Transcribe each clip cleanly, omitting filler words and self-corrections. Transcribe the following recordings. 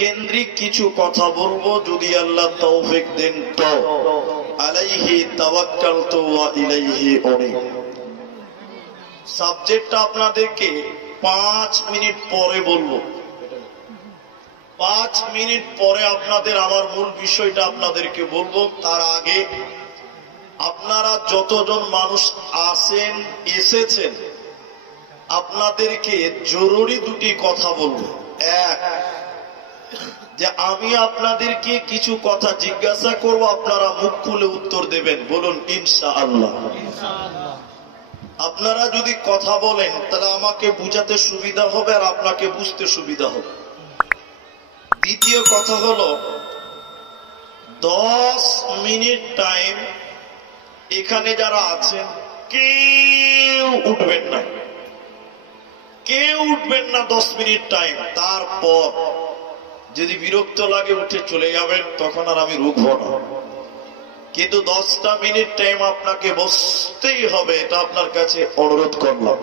কেন্দ্রিক কিছু কথা বলবো, যদি আল্লাহ তৌফিক দেন তো। আলাইহি তাওয়াক্কালতু ওয়া ইলাইহি উনীব। সাবজেক্টটা আপনাদেরকে 5 মিনিট পরে বলবো। 5 মিনিট পরে আপনাদের আমার মূল বিষয়টা আপনাদেরকে বলবো। তার আগে আপনারা যতজন মানুষ আছেন এসেছেন, আপনাদেরকে জরুরি দুটি কথা বলবো। এক, যে আমি আপনাদেরকে কিছু কথা জিজ্ঞাসা করব, আপনারা মুখ খুলে উত্তর দেবেন। বলুন ইনশাআল্লাহ। আপনারা যদি কথা বলেন তাহলে আমাকে বুঝাতে সুবিধা হবে আর আপনাকে বুঝতে সুবিধা হবে। দ্বিতীয় কথা হলো 10 মিনিট টাইম এখানে যারা আছেন কেউ উঠবেন না, কেউ উঠবেন না। 10 মিনিট টাইম। তারপর যদি বিরক্ত লাগে উঠে চলে যাবেন, তখন আর আমি রুখব না। কিন্তু 10টা মিনিট টাইম আপনাকে বসতেই হবে, এটা আপনার কাছে অনুরোধ করলাম।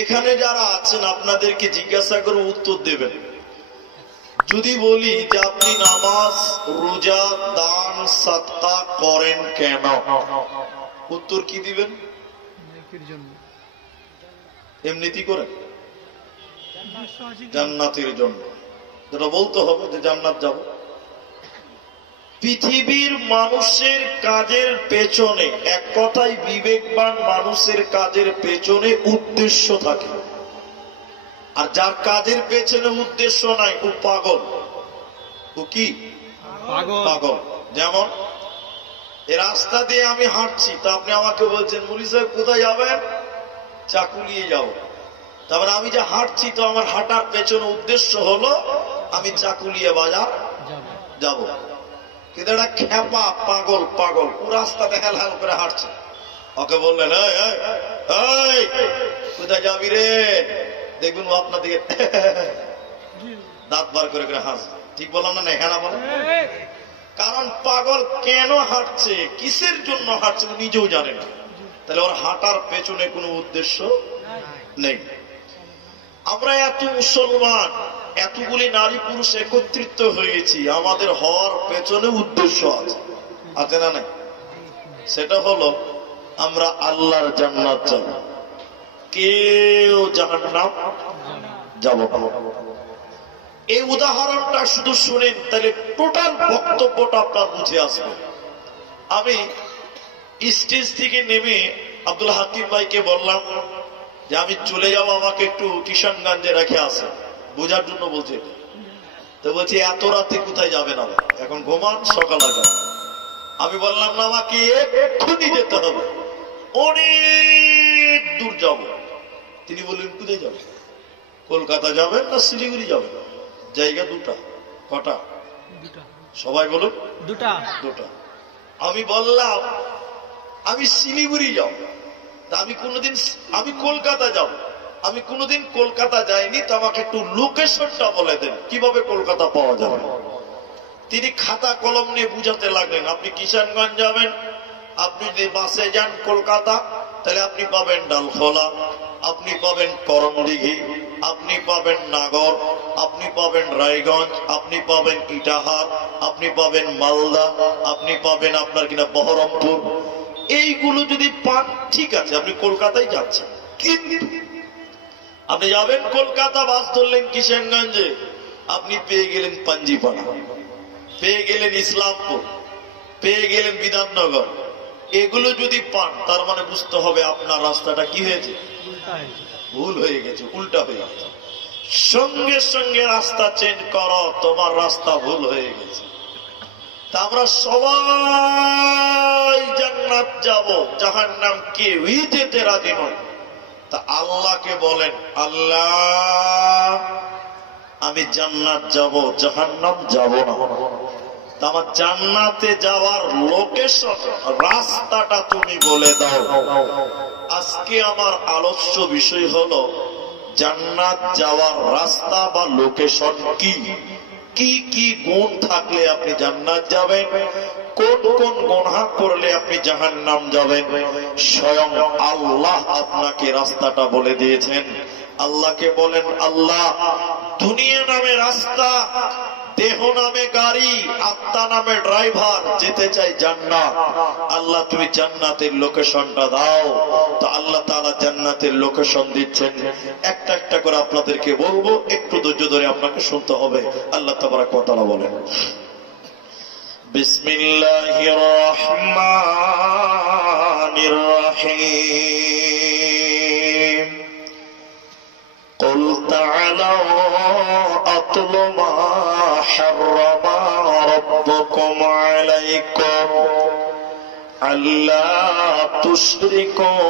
এখানে যারা আছেন আপনাদেরকে জিজ্ঞাসা করে উত্তর দেবেন। যদি বলি যে আপনি নামাজ, রোজা, দান, সাদকা করেন কেন, উত্তর কি দিবেন? এমনিতেই করেন, জান্নাতের জন্য। যেটা বলতে হবে যে জান্নাত যাব। পৃথিবীর মানুষের কাজের পেছনে, এক কথায় বিবেকবান মানুষের কাজের পেছনে উদ্দেশ্য থাকে। আর যার কাজের পেছনে উদ্দেশ্য নাই, ও পাগল। ও কি? পাগল। যেমন এই রাস্তা দিয়ে আমি হাঁটছি, তা আপনি আমাকে বলছেন মুলি সাহেব কোথায় যাবেন? চাকুলিয়ে যাবো। তারপরে আমি যে হাঁটছি, তো আমার হাঁটার পেছনে উদ্দেশ্য হলো আমি চাকুলিয়া বাজার যাব। কিন্তু একটা খেপা পাগল, পাগল ও রাস্তাতে হেল হেল করে হাঁটছে। ওকে বললেন কোথায় যাবি রে? দেখবেন ও আপনার দিকে দাঁত বার করে করে হাসবে। ঠিক বললাম না? হ্যাঁ না বলেন? কারণ পাগল কেন হাঁটছে, কিসের জন্য হাঁটছে নিজেও জানে না। তাহলে ওর হাঁটার পেছনে কোনো উদ্দেশ্য নেই। আমরা এত মুসলমান, এতগুলি নারী পুরুষ একত্রিত হয়েছি, আমাদের হওয়ার পেছনে উদ্দেশ্য আছে, আছে না নাই? সেটা হলো আমরা আল্লাহর জান্নাত যাব, কেউ জাহান্নাম যাব না। এই উদাহরণটা শুধু শুনেন, তাহলে টোটাল বক্তব্যটা আপনার বুঝে আসবে। আমি স্টেজ থেকে নেমে আব্দুল হাকিম ভাইকে বললাম যে আমি চলে যাবো, আমাকে একটু কিষানগঞ্জে রেখে আসে, বোঝার জন্য বলছে। তো বলছি এত রাতে কোথায় যাবেন? আবার এখন ঘুমান, সকাল আগে। আমি বললাম না, আমাকে এক্ষুনি যেতে হবে, অনেক দূর যাব। তিনি বললেন কোথায় যাবেন? কলকাতা যাবেন না শিলিগুড়ি যাবেন? জায়গা দুটা। কটা? সবাই বলুন দুটা। দুটা। আমি বললাম আমি শিলিগুড়ি যাব। আমি কলকাতা যাব। আমি কোনোদিন কলকাতা যাইনি, তো আমাকে একটু লোকেশনটা বলে দেন, কিভাবে কলকাতা পাওয়া যাবে। তিনি খাতা কলম নিয়ে বুঝাতে লাগলেন, আপনি কিষানগঞ্জ যাবেন, আপনি যদি বাসে যান কলকাতা, তাহলে আপনি পাবেন ডালখোলা, আপনি পাবেন করমদিঘি, আপনি পাবেন নাগর, আপনি পাবেন রায়গঞ্জ, আপনি পাবেন ইটাহার, আপনি পাবেন মালদা, আপনি পাবেন আপনার কিনা বহরমপুর। এইগুলো যদি পান, ঠিক আছে, আপনি কলকাতায় যাচ্ছেন। কিন্তু আপনি যাবেন কলকাতা, বাস ধরলেন কিষানগঞ্জে, আপনি পেয়ে গেলেন পাঞ্জিপাড়া, পেয়ে গেলেন ইসলামপুর, পেয়ে গেলেন বিধাননগর। এগুলো যদি পান, তার মানে বুঝতে হবে আপনার রাস্তাটা কি হয়েছে? ভুল হয়ে গেছে, উল্টা হয়ে গেছে। সঙ্গে সঙ্গে রাস্তা চেঞ্জ করো, তোমার রাস্তা ভুল হয়ে গেছে। তা আমরা সবাই জান্নাত যাব, জাহান্নাম কেউই যেতে রাজি নয়। তা আল্লাহকে বলেন, আল্লাহ আমি জান্নাত যাব, জাহান্নাম যাব না। তা আমার জান্নাতে যাওয়ার লোকেশন, রাস্তাটা তুমি বলে দাও। আজকে আমার আলোচ্য বিষয় হলো জান্নাত যাওয়ার রাস্তা বা লোকেশন কি, কি কি গুণ থাকলে আপনি জান্নাত যাবেন, কোন কোন গুনাহ করলে আপনি জাহান্নাম যাবেন। স্বয়ং আল্লাহ আপনাকে রাস্তাটা বলে দিয়েছেন। আল্লাহকে বলেন, আল্লাহ দুনিয়া নামে রাস্তা, দেহ নামে গাড়ি, আত্মা নামে ড্রাইভার, যেতে চাই জান্নাত। আল্লাহ তুমি জান্নাতের লোকেশনটা দাও। তো আল্লাহ তাআলা জান্নাতের লোকেশন দিচ্ছেন। একটা একটা করে আপনাদেরকে বলবো, একটু ধৈর্য ধরে আপনাকে শুনতে হবে। আল্লাহ তাবারক ওয়া তাআলা বলেন, বিসমিল্লাহির রহমানির রহিম। قل تعالوا أتل ما حرم ربكم عليكم ألا تشركوا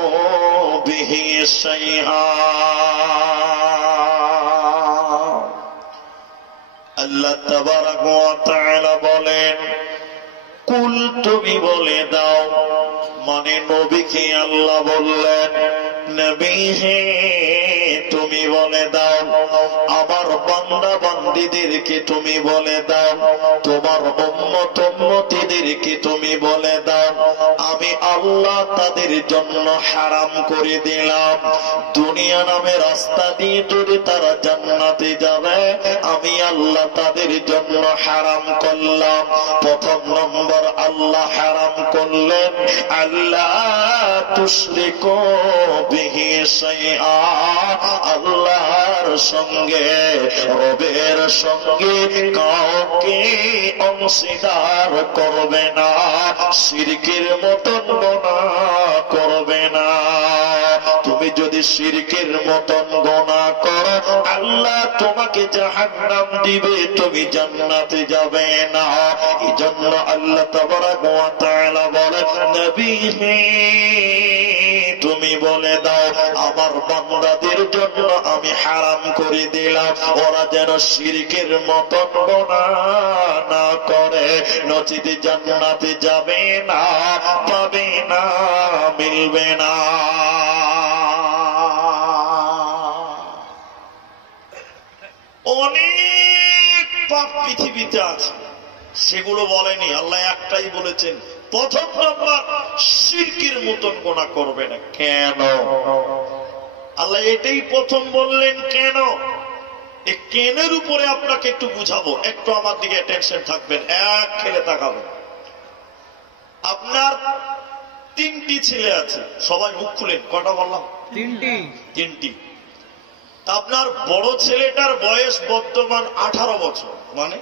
به شيئا। আল্লাহ তাবারক ওয়া তাআলা বলেন, কুল তুমি বলে দাও, মানে নবীকে আল্লাহ বললেন, নবী হে তুমি বলে দাও, আমার বান্দা বান্দীদেরকে তুমি বলে দাও, তোমার উম্মত উম্মতীদেরকে তুমি বলে দাও, আমি আল্লাহ তাদের জন্য হারাম করে দিলাম। দুনিয়া নামে রাস্তা দিয়ে যদি তারা জান্নাতে যাবে, আমি আল্লাহ তাদের জন্য হারাম করলাম। প্রথম নম্বর আল্লাহ হারাম করলেন, আল্লাহ তুশরিকু বিহি শাইআ, আল্লাহর সঙ্গে, রবের সঙ্গে কাউকে অংশীদার করবে না, শিরকের মতন গুনাহ করবে না। তুমি যদি শিরকের মতন গুনাহ করো, আল্লাহ তোমাকে জাহান্নাম দিবে, তুমি জান্নাতে যাবে না। এজন্য আল্লাহ তাবারক ওয়া তাআলা বলেন, নবী হে তুমি বলে দাও, আমার বান্দাদের জন্য আমি হারাম করে দিলাম, ওরা যেন শিরকের মতন গুনাহ না করে, নচিত জান্নাতে যাবে না, পাবে না, মিলবে না। অনেক পাপ পৃথিবীতে আছে, সেগুলো বলেনি, আল্লাহ একটাই বলেছেন, প্রথম নম্বর শিরকের মতন গুনাহ করবে না। কেন আল্লাহ এটাই প্রথম বললেন? কেন? এই কেনের উপরে আপনাকে একটু বুঝাবো, একটু আমার দিকে টেনশন থাকবেন, এক খেলে তাকাবেন। আপনার 3টি ছেলে আছে, সবাই মুখ খুলেন। কটা বললাম? 3টি। আপনার বড় ছেলেটার বয়স বর্তমান 18 বছর, মানে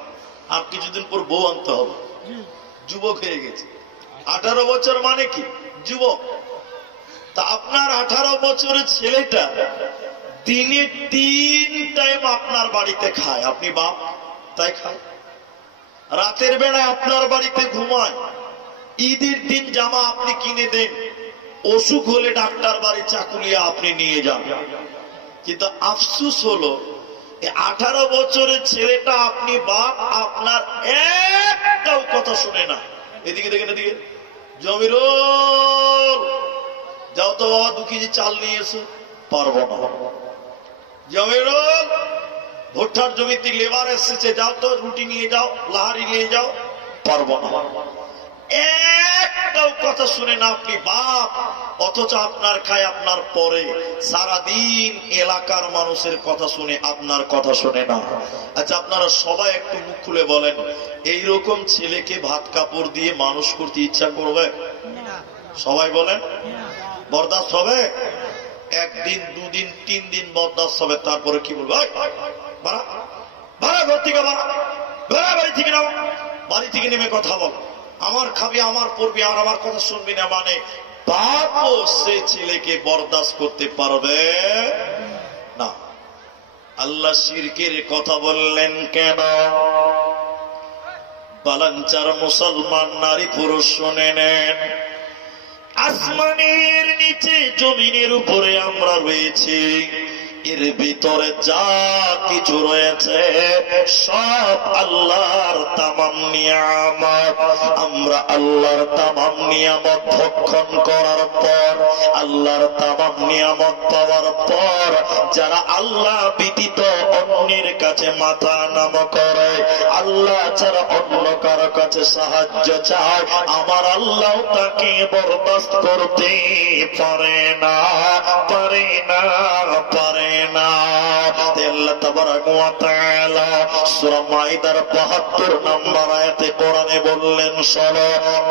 আর কিছুদিন পর বউ আনতে হবে, যুবক হয়ে গেছে। 18 বছর মানে কি? যুবক। তা আপনার 18 বছরের ছেলেটা দিনে 3 টাইম আপনার বাড়িতে খায়, আপনি বাপ তাই খায়। রাতের বেলায় আপনার বাড়িতে ঘুমায়, ঈদের দিন জামা আপনি কিনে দেন, অসুখ হলে ডাক্তার বাড়ি চাকুলিয়া আপনি নিয়ে যান। কিন্তু আফসোস হলো 18 বছরের ছেলেটা, আপনি বাপ, আপনার একটাও কথা শুনে না। এদিকে দেখেন, এদিকে, জমিরুল যাও তো বাবা 2 কেজি চাল নিয়ে এসো। পারবো না। জমিরুল ভুট্টার জমিতে লেবার এসেছে, যাও তো রুটি নিয়ে যাও, লাহারি নিয়ে যাও। পারবো না। একটাও কথা শুনে না, আপনি বাপ, অথচ আপনার খায় আপনার পরে, সারাদিন এলাকার মানুষের কথা শুনে আপনার কথা শুনে না। আচ্ছা আপনারা সবাই একটু মুখ খুলে বলেন, এইরকম ছেলেকে ভাত কাপড় দিয়ে মানুষ করতে ইচ্ছা করবে? সবাই বলেন, বরদাস্ত হবে? 1 দিন 2 দিন 3 দিন বরদাস্ত হবে, তারপরে কি বলবো? ভাড়া ভাড়া ঘর থেকে ভাড়া বাড়ি থেকে নাও, বাড়ি থেকে নেমে কথা বল, আমার খাবি, আমার পড়বি, আর আমার কথা শুনবি না। মানে বাপও সে ছেলেকে বরদাস্ত করতে পারবে না। আল্লাহ শিরকের কথা বললেন কেন? বালাঞ্চার মুসলমান নারী পুরুষ শুনে নেন, আসমানের নিচে জমিনের উপরে আমরা রয়েছি, এর ভিতরে যা কিছু রয়েছে সব আল্লাহর তামাম নিয়ামত। আমরা আল্লাহর তামাম নিয়ামত ভক্ষণ করার পর, আল্লাহর তামাম নিয়ামত পাওয়ার পর যারা আল্লাহ ব্যতীত অন্যের কাছে মাথা নত করে, আল্লাহ ছাড়া অন্য কারো কাছে সাহায্য চায়, আমার আল্লাহ তাকে বরদাস্ত করতে পারে না, পারে না, পারে না। আল্লাহ তাবারাক ওয়া তাআলা সূরা মাইদার ৭২ নম্বর আয়াতে কোরআনে বললেন, শোনো,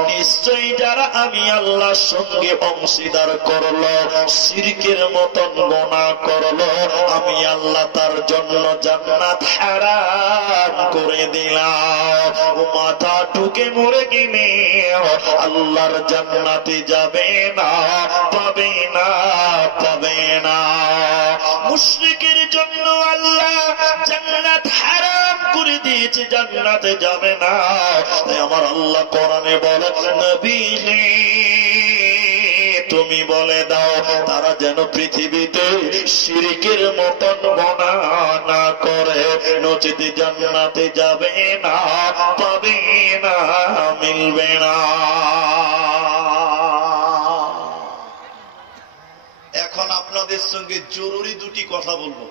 নিশ্চয়ই যারা আমি আল্লাহর সঙ্গে অংশীদার করলো, শিরকের মতন গুনাহ করলো, আমি আল্লাহ তার জন্য জান্নাত হারাম করে দিলাম। ও মাথা ঠুকে মরে গেলে আল্লাহর জান্নাতে যাবে না, পাবে না, পাবে না। মুশরিকের জন্য আল্লাহ জান্নাত হারাম করে দিয়েছে, জান্নাতে যাবে না। তাই আমার আল্লাহ কোরআনে বলে, নবী তুমি বলে দাও তারা যেন পৃথিবীতে শিরকের মতন গুনাহ না করে, নচেত জান্নাতে যাবে না, পাবে না, মিলবে না। এখন আপনাদের সঙ্গে জরুরি দুটি কথা বলবো।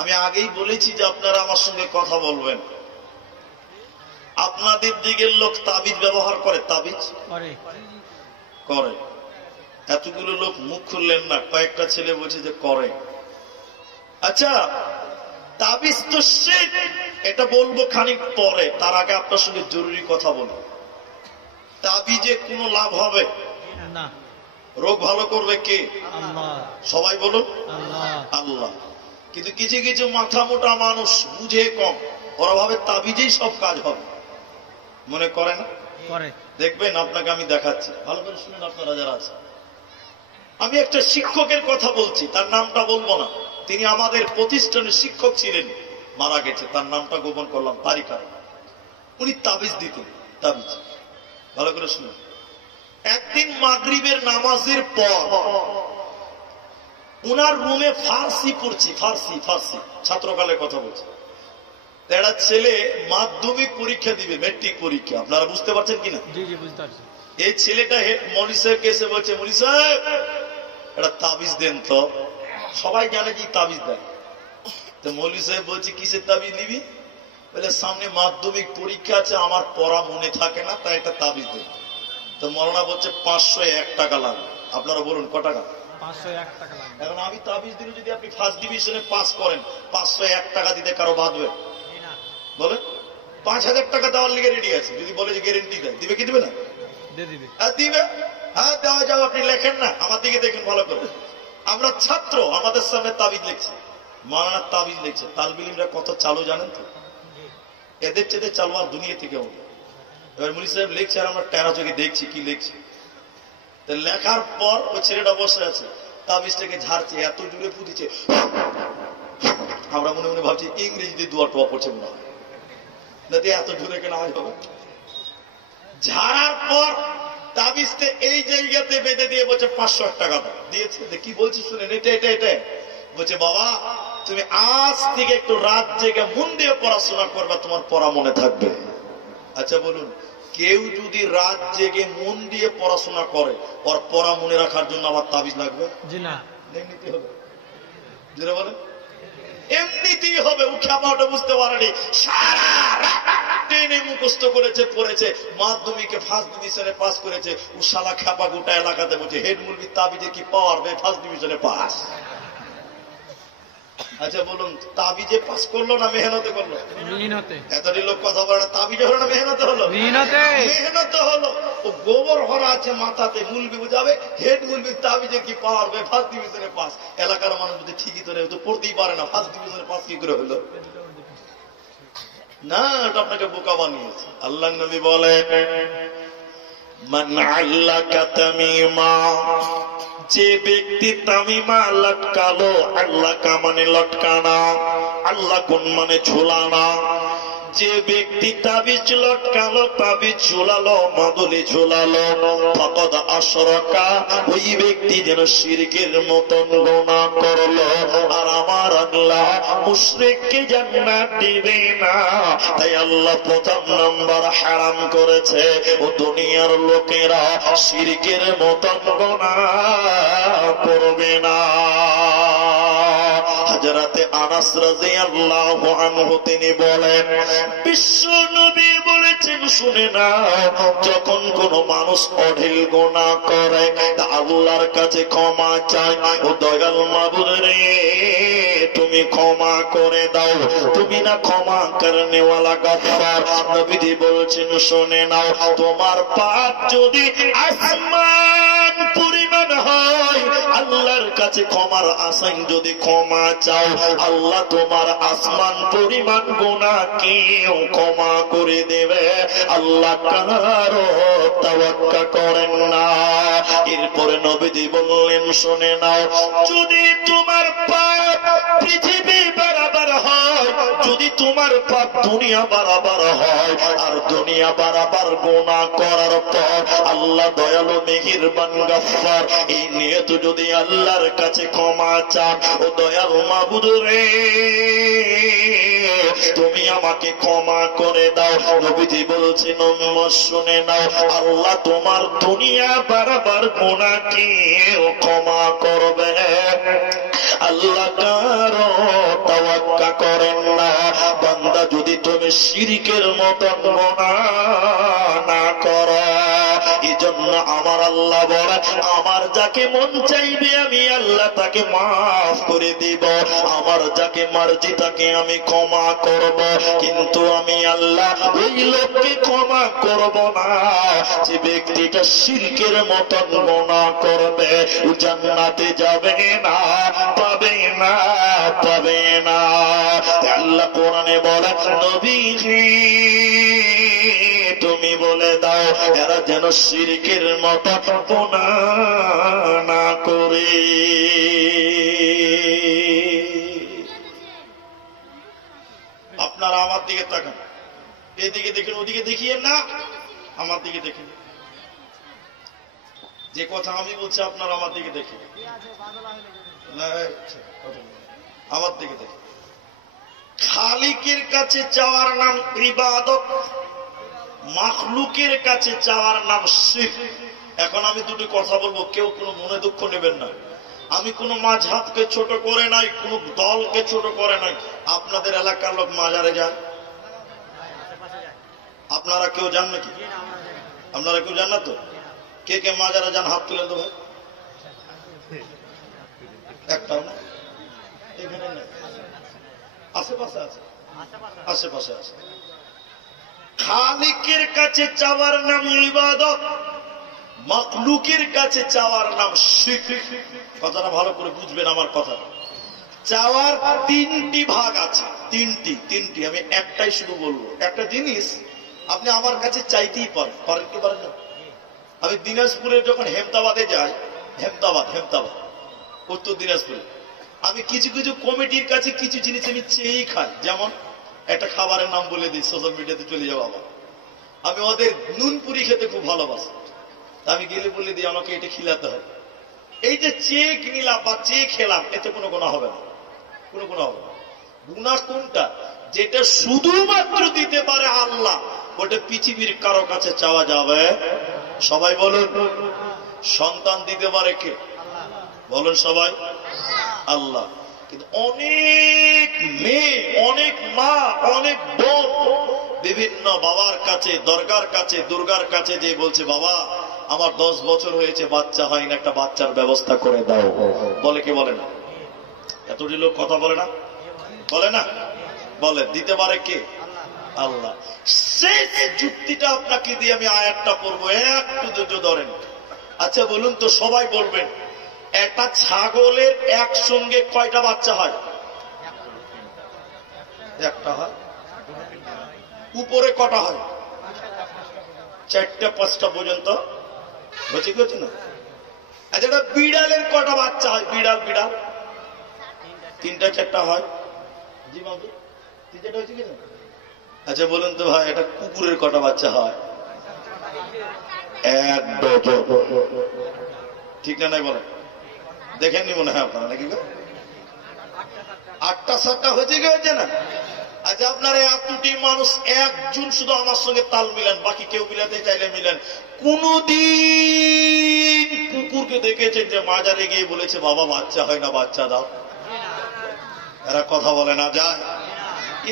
আমি আগেই বলেছি যে আপনারা আমার সঙ্গে কথা বলবেন। আপনাদের দিকের লোক তাবিজ ব্যবহার করে, তাবিজ করে। এতগুলো লোক মুখ খুললেন না, কয়েকটা ছেলে বলছে যে করে। আচ্ছা, তাবিজ তো শিরক, এটা বলবো খানিক পরে। তার আগে আপনার সঙ্গে জরুরি কথা বলবো। তাবিজে কোনো লাভ হবে না। রোগ ভালো করবে কে? আল্লাহ। সবাই বলুন আল্লাহ। কিন্তু কিছু কিছু মাথা মোটা মানুষ বুঝে কম, ওরা ভাবে তাবিজেই সব কাজ হবে, মনে করে না? দেখবেন, আপনাকে আমি দেখাচ্ছি, ভালো করে শুনুন আপনারা যারা আছে। আমি একটা শিক্ষকের কথা বলছি, তার নামটা বলবো না। তিনি আমাদের প্রতিষ্ঠানের শিক্ষক ছিলেন, মারা গেছে, তার নামটা গোপন করলাম তারিখা। উনি তাবিজ দিতেন, তাবিজ। ভালো করে শুনুন। একদিন মাগরিবের নামাজের পর উনার রুমে ফার্সি পড়ছি, ফার্সি ফার্সি ছাত্রকালের কথা বলছি। একটা ছেলে মাধ্যমিক পরীক্ষা দিবে, মেট্রিক পরীক্ষা। আপনারা বুঝতে পারছেন কিনা? এই ছেলেটা মৌলী সাহেবকে এসে বলছে, মৌলী সাহেব একটা তাবিজ দেন তো। সবাই জানে যে তাবিজ দেয়। তো মৌলী সাহেব বলছে, কিসের তাবিজ নিবি? বলে, সামনে মাধ্যমিক পরীক্ষা আছে, আমার পড়া মনে থাকে না, তাই একটা তাবিজ দেন। তো মৌলানা বলছে 501 টাকা লাগবে। আপনারা বলুন ক টাকা? 501 টাকা লাগবে। এখন আমি তাবিজ দিলে যদি আপনি ফার্স্ট ডিভিশনে পাস করেন, 501 টাকা দিতে কারো বাঁধবে? বলেন। 5000 টাকা দেওয়ার লিগে রেডি আছে, যদি বলে যে গ্যারেন্টি দেয়, দিবে কি দিবে না? দিবে। হ্যাঁ, দেওয়া যাও। আপনি লেখেন না, আমার দিকে দেখেন ভালো করে। আমরা ছাত্র, আমাদের সামনে তাবিজ লিখছে, মাওলানার তাবিজ লিখছে। তালবিলিমরা কত চালু জানেন তো? এদের চেয়ে চালু আর দুনিয়া থেকে হবে। এবার মুলি সাহেব লিখছে, আর আমরা টেরা চোখে দেখছি কি লিখছে। লেখার পর ওই ছেলেটা বসে আছে, তাবিজটাকে ঝাড়ছে, এত জুড়ে ফুটিছে, আমরা মনে মনে ভাবছি ইংরেজিতে দুয়া টোয়া পড়ছে মনে হয়, এত জোরে কেন আওয়াজ হবে। ঝাড়ার পর তাবিজটা এই জায়গাতে বেঁধে দিয়ে বলছে 501 টাকা দিয়েছে। কি বলছি শুনেন, এটা এটা এটা বলছে, বাবা তুমি আজ থেকে একটু রাত জেগে মন দিয়ে পড়াশোনা করবা, তোমার পড়া মনে থাকবে। আচ্ছা বলুন, কেউ যদি রাত জেগে মন দিয়ে পড়াশোনা করে, ওর পড়া মনে রাখার জন্য আবার তাবিজ লাগবে? এমনিতেই হবে। যেটা বলেন এমনিতেই হবে। উঠাপাটা বুঝতে পারেনি, সারা টেনে মুখস্থ করেছে, পড়েছে, মাধ্যমিকে ফার্স্ট ডিভিশনে পাস করেছে। ও শালা খাপা গোটা এলাকাতে বলছে, হেড মুরগি তাবিজে কি পাওয়ার, ফার্স্ট ডিভিশনে পাস। আচ্ছা বলুন, তাবিজে পাস করলো না মেহনতে করলো? এতটি লোক কথা বলে না, তাবিজে হলো না মেহনতে হলো? মেহনতে হলো। ও গোবর ভরা আছে মাথাতে, মুলবি বুঝাবে, হেড মুলবি তাবিজে কি পাওয়ার, ফার্স্ট ডিভিশনে পাস। এলাকার মানুষ যদি ঠিকই তো পড়তেই পারে না, ফার্স্ট ডিভিশনে পাস কি করে হলো? না, এটা আপনাকে বোকা বানিয়েছে। আল্লাহ নবী বলেন, মান আল্লাকা তামিমা, যে ব্যক্তি তামিমা লটকালো, আল্লাহ কা মানে লটকানা, আল্লাহ কোন মানে ঝুলানা। যে ব্যক্তি তাবিজ লটকালো, তাবিজ ঝুলালো, মাদুলি ঝুলালো, ফাকাদ আশরাকা, ওই ব্যক্তি যেন শিরকের মতন গুনাহ করলো। আর আমার আল্লাহ মুশরিককে জান্নাত দিবে না। তাই আল্লাহ প্রথম নাম্বার হারাম করেছে, ও দুনিয়ার লোকেরা শিরকের মতন গুনাহ করবে না। হযরতে আনাস রাদিয়াল্লাহু আনহু তিনি বলেন, বিশ্ব নবী বলেছেন শুনে না, যখন কোন মানুষ অঢেল গুনাহ করে আল্লাহর কাছে ক্ষমা চায়, ও দয়াল মাবুদ রে তুমি ক্ষমা করে দাও, তুমি না ক্ষমা করনে ওয়ালা গফফার। নবীজি বলছেন শুনে নাও, তোমার পাপ যদি আসমান পরিমাণ হয়, আল্লাহর কাছে ক্ষমার আশায় যদি ক্ষমা চাও, আল্লাহ তোমার আসমান পরিমাণ গুনাহকেও ক্ষমা করে দেবে। আল্লাহ কারো তাওয়াক্কা করেন না। এরপরে নবীজি বললেন শুনে নাও, যদি তোমার পাপ পৃথিবী বরাবর হয়, যদি তোমার পাপ দুনিয়া বরাবর হয়, আর দুনিয়া বরাবর গুনাহ করার পর আল্লাহ দয়ালু মেহেরবান গফফার, এই নিয়ত যদি আল্লাহর কাছে ক্ষমা চান, ও দয়াল মাবুদ রে তুমি আমাকে ক্ষমা করে দাও। নবীজি বলছেন শুনে নাও, আল্লাহ তোমার দুনিয়া বরাবর গুনাহকে ক্ষমা করবে। আল্লাহ কারো তাওয়াক্কা করেন না। বান্দা যদি তুমি শিরকের মতন গুনাহ না করো, এজন্য আমার আল্লাহ বলে, আমার যাকে মন চাইবে আমি আল্লাহ তাকে মাফ করে দিব, আমার যাকে মার্জি তাকে আমি ক্ষমা করব, কিন্তু আমি আল্লাহ ওই লোককে ক্ষমা করব না যে ব্যক্তিটা শিরকের মতন গুনাহ করবে, জান্নাতে যাবে না, পাবে না, পাবে না। আল্লাহ কোরআনে বলে, নবীজি তুমি বলে দাও এরা যেন শিরকের মতো গুনাহ না করে। আপনারা আমার দিকে তাকান, এদিকে দেখেন, ওদিকে দেখিয়েন না, আমার দিকে দেখেন। যে কথা আমি বলছি আপনারা আমার দিকে দেখেন, আমার দিকে দেখেন। খালিকের কাছে যাওয়ার নাম ইবাদত, মাখলুকের কাছে যাওয়ার নাম শিরক। এখন আমি দুটি কথা বলবো, কেউ কোনো মনে দুঃখ নেবেন না। আমি কোনো মাযহাবকে ছোট করে নাই, কোনো দলকে ছোট করে নাই। আপনাদের এলাকার লোক মাজারে যায়, আপনারা কেউ যান নাকি? আপনারা কেউ যান না তো? কে কে মাজারে যান হাত তুলে তো ভাই? একটাও না, এখানে না, আশেপাশে আছে, আশেপাশে আছে। খালিকের কাছে চাওয়ার নাম ইবাদত, মাখলুকের কাছে চাওয়ার নাম শিরক। কথাটা ভালো করে বুঝবেন আমার কথা। চাওয়ার তিনটি ভাগ আছে, তিনটি। আমি একটাই শুধু বলবো। একটা জিনিস আপনি আমার কাছে চাইতেই পারেন, পারেন কি পারেন না? আমি দিনাজপুরের যখন হেমদাবাদে যাই, হেমদাবাদ উত্তর দিনাজপুরে, আমি কিছু কিছু কমিটির কাছে কিছু জিনিস আমি চেয়েই খাই। যেমন একটা খাবারের নাম বলে দিই, সোশ্যাল মিডিয়াতে চলে যাবো আমার। আমি ওদের নুন পুরি খেতে খুব ভালোবাসি, আমি গেলে বলে দিই আমাকে এটা খিলাতে হবে। এই যে চেক নিলাম বা চেক খেলাম, এতে কোনো গুনাহ হবে না, কোনো গুনাহ হবে না। গুনাহ কোনটা? যেটা শুধুমাত্র দিতে পারে আল্লাহ, ওটা পৃথিবীর কারো কাছে চাওয়া যাবে। সবাই বলুন, সন্তান দিতে পারে কে? বলুন সবাই, আল্লাহ। কিন্তু অনেক মেয়ে, অনেক মা, অনেক বোন বিভিন্ন বাবার কাছে, দরগার কাছে, দুর্গার কাছে যে বলছে, বাবা আমার 10 বছর হয়েছে, বাচ্চা হয় না, একটা বাচ্চার ব্যবস্থা করে দাও। বলে কি বলে না? এতটি লোক কথা বলে না, বলে না, বলে। দিতে পারে কে? আল্লাহ। শেষ যুক্তিটা আপনাকে দিয়ে আমি আয়াতটা পড়বো, একটু ধৈর্য ধরেন। আচ্ছা বলুন তো, সবাই বলবেন, একটা ছাগলের একসঙ্গে কয়টা বাচ্চা হয়? একটা হয়। উপরে কটা হয়? 4টা 5টা পর্যন্ত হচ্ছে না? আচ্ছা, একটা বিড়ালের কটা বাচ্চা হয়? বিড়াল 3টা 4টা হয়। জি বাবু, 3টা হচ্ছে কিনা? আচ্ছা বলুন তো ভাই, একটা কুকুরের কটা বাচ্চা হয়? 1 ডজন। ঠিক না নাই বলেন? দেখেননি মনে হয় আপনারা, নাকি? 8টা 7টা হয়েছে না? আচ্ছা আপনারা এতটি মানুষ, একজন শুধু আমার সঙ্গে তাল মিলেন, বাকি কেউ মিলাতে চাইলে মিলেন। কোনদিন কুকুরকে দেখেছেন যে মাজারে গিয়ে বলেছে, বাবা বাচ্চা হয় না, বাচ্চা দাও? এরা কথা বলে না যায়।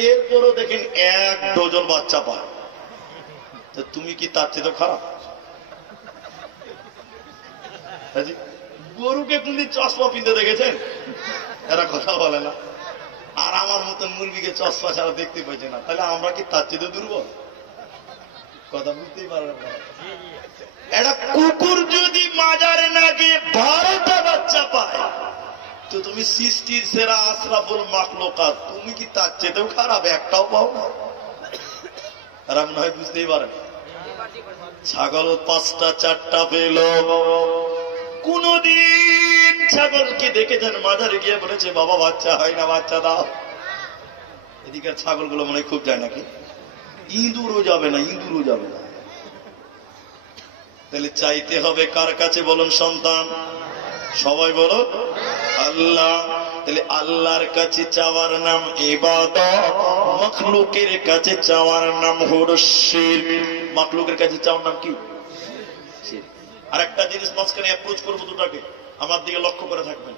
এরপরও দেখেন 1 ডজন বাচ্চা পায়। তো তুমি কি তার চেয়ে তো খারাপ? গরুকে কোনদিন চশমা পিনতে দেখেছেন? এরা কথা বলে না। আর আমার মতন মুরগিকে চশমা ছাড়া দেখতে পাইছে না, তাহলে আমরা কি তার চেয়ে দুর্বল? কথা বুঝতেই পারবেন না। একটা কুকুর যদি মাজারে না গিয়ে 12টা বাচ্চা পায়, তো তুমি সৃষ্টির সেরা আশরাফুল মাখলুকাত, তুমি কি তার চেয়েও খারাপ? একটাও পাও না। আর মনে হয় বুঝতেই পারেন। ছাগল 5টা 4টা পেল, কোনদিন ছাগলকে দেখেছেন মাজারে গিয়ে বলেছে বাবা বাচ্চা হয় না, বাচ্চা দাও? এদিকে ছাগলগুলো মনে খুব যায় নাকি? ইঁদুরও যাবে না, ইঁদুরও যাবে না। তাহলে চাইতে হবে কার কাছে বলুন? সন্তান। সবাই বলো আল্লাহ। তাহলে আল্লাহর কাছে চাওয়ার নাম ইবাদত, মাখলুকের কাছে চাওয়ার নাম হলো শিরক। মাখলুকের কাছে চাওয়ার নাম কি? শিরক। আর একটা জিনিস মাঝখানে অ্যাপ্রোচ করবো দুটাকে, আমার দিকে লক্ষ্য করে থাকবেন।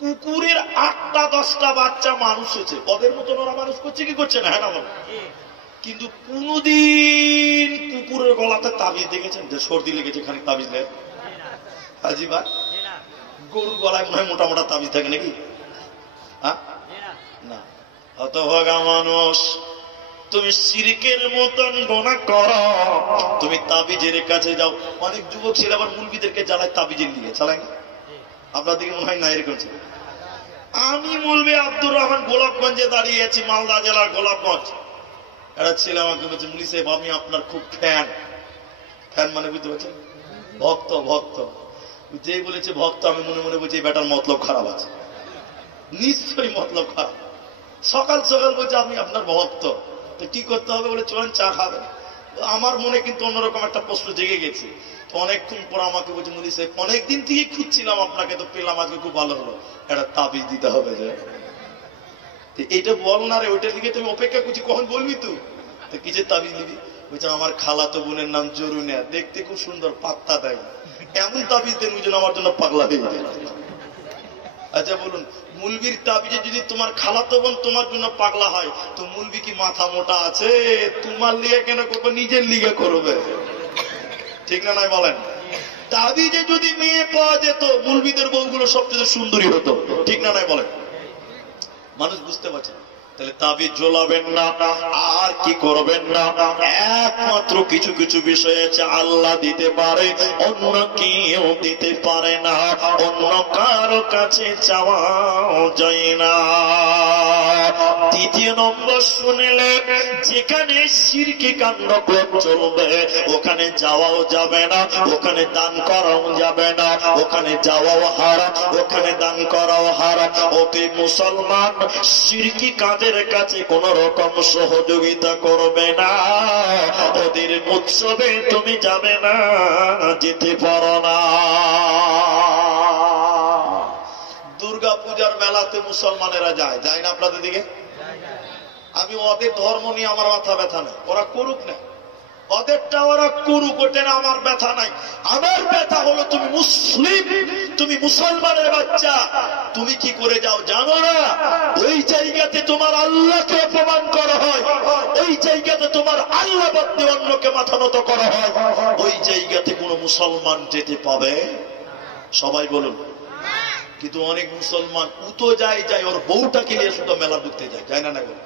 কুকুরের 8টা 10টা বাচ্চা মানুষ হয়েছে, ওদের মতন ওরা মানুষ করছে কি করছে না? হ্যাঁ না বলো। কিন্তু কোনদিন কুকুরের গলাতে তাবিজ দেখেছেন যে সর্দি লেগেছে খানিক তাবিজ নেয়? হাজিবা গরুর গলায় মনে হয় মোটা মোটা তাবিজ থাকে নাকি? না। হতভাগা মানুষ, তুমি শিরকের মতন গোনা করো, তুমি তাবিজের কাছে যাও। অনেক যুবক ছিল আবার মুলবিদেরকে জ্বালায় তাবিজের নিয়ে চালায় না? আপনার দিকে মনে হয় না এরকম ছিল? আমি মুলবি আব্দুর রহমান গোলাপগঞ্জে দাঁড়িয়ে আছি, মালদা জেলার গোলাপগঞ্জ। একটা ছেলে আমাকে বলছে মুলি সাহেব আমি আপনার খুব ফ্যান। ফ্যান মানে বুঝতে পারছেন? ভক্ত। ভক্ত যেই বলেছে ভক্ত, আমি মনে মনে বলছি বেটার মতলব খারাপ আছে, নিশ্চয়ই মতলব খারাপ। সকাল সকাল বলছে আমি আপনার ভক্ত, তো কি করতে হবে? বলে চলেন চা খাবেন। আমার মনে কিন্তু অন্যরকম একটা প্রশ্ন জেগে গেছে। তো অনেকক্ষণ পর আমাকে বলছে মুলি সাহেব অনেকদিন থেকে খুঁজছিলাম আপনাকে, তো পেলাম, আজকে খুব ভালো হলো। একটা তাবিজ দিতে হবে যে এইটা বল না রে, ওইটার দিকে তুমি অপেক্ষা করছি কখন বলবি তুই। তো কিসের তাবিজ নিবি? বলছে আমার খালাতো বোনের নাম জরুনিয়া, দেখতে খুব সুন্দর, পাত্তা দেয়, এমন তাবিজ দেন ওই জন্য আমার জন্য পাগলা হয়ে যায়। আচ্ছা বলুন, মুলবির তাবিজে যদি তোমার খালাতো বোন তোমার জন্য পাগলা হয়, তো মুলবি কি মাথা মোটা আছে? তোমার লিগে কেন করবো, নিজের লিগে করবে। ঠিক না নাই বলেন? তাবিজে যদি মেয়ে পাওয়া যেত, মুলবিদের বউগুলো সবচেয়ে সুন্দরী হতো। ঠিক না নাই বলেন? মানুষ বুঝতে পারছে না। তাহলে তাবিজ ঝোলাবেন না, আর কি করবেন না, একমাত্র কিছু কিছু বিষয় আছে আল্লাহ দিতে পারে, অন্য কেউ দিতে পারে না, অন্য কারো কাছে চাওয়া যায় না। দ্বিতীয় নম্বর শুনলে, যেখানে শিরকি কাণ্ড চলবে ওখানে যাওয়াও যাবে না, ওখানে দান করাও যাবে না, ওখানে যাওয়াও হারাম, ওখানে দান করাও হারাম। ওকে মুসলমান শিরকি কাজের কাছে কোন রকম সহযোগিতা করবে না, ওদের উৎসবে তুমি যাবে না, যেতে পারো না। দুর্গা পূজার মেলাতে মুসলমানেরা যায় না আপনাদের দিকে? আমি ওদের ধর্ম নিয়ে আমার মাথা ব্যথা নাই, ওরা করুক না, ওদেরটা ওরা করুক, ওটা না আমার ব্যথা নাই। আমার ব্যথা হলো তুমি মুসলিম, তুমি মুসলমানের বাচ্চা, তুমি কি করে যাও জানো না? ওই জায়গাতে তোমার আল্লাহকে অপমান করা হয়, ওই জায়গাতে তোমার আল্লাহ বাদ দিয়ে অন্যকে মাথা নত করা হয়, ওই জায়গাতে কোন মুসলমান যেতে পাবে? সবাই বলুন। কিন্তু অনেক মুসলমান উতো যায় ওর বউটাকে নিয়ে শুধু মেলা ঢুকতে যায় না? বলে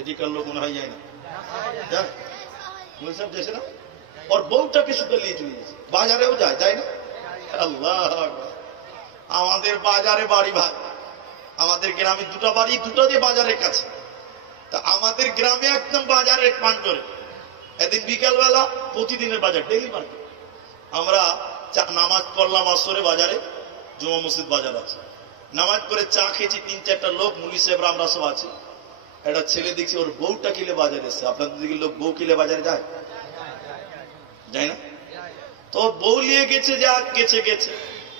এদিকার লোক মনে হয় যায় না, যাচ্ছে না, ওর বউটাকে শুধু নিয়ে চলে গেছে। বাজারেও যায় না? আল্লাহ, আমাদের বাজারে বাড়ি ভাই, আমাদের গ্রামে 2টা বাড়ি, 2টা দিয়ে বাজারের কাছে। তা আমাদের গ্রামে একদম বাজারের প্রান্তরে, এদিন বিকালবেলা প্রতিদিনের বাজার, ডেইলি মার্কেট। আমরা নামাজ পড়লাম আসরে, বাজারে জুমা মসজিদ বাজার আছে, নামাজ পড়ে চা খেয়েছি, 3-4টা লোক মুলি সাহেবরা আমরা সব আছি। একটা ছেলে দেখছি ওর বউটা কিলে বাজারে এসছে। আপনাদের দিকে লোক বউ কিলে বাজারে যায় না? তোর বউ নিয়ে গেছে, যা গেছে,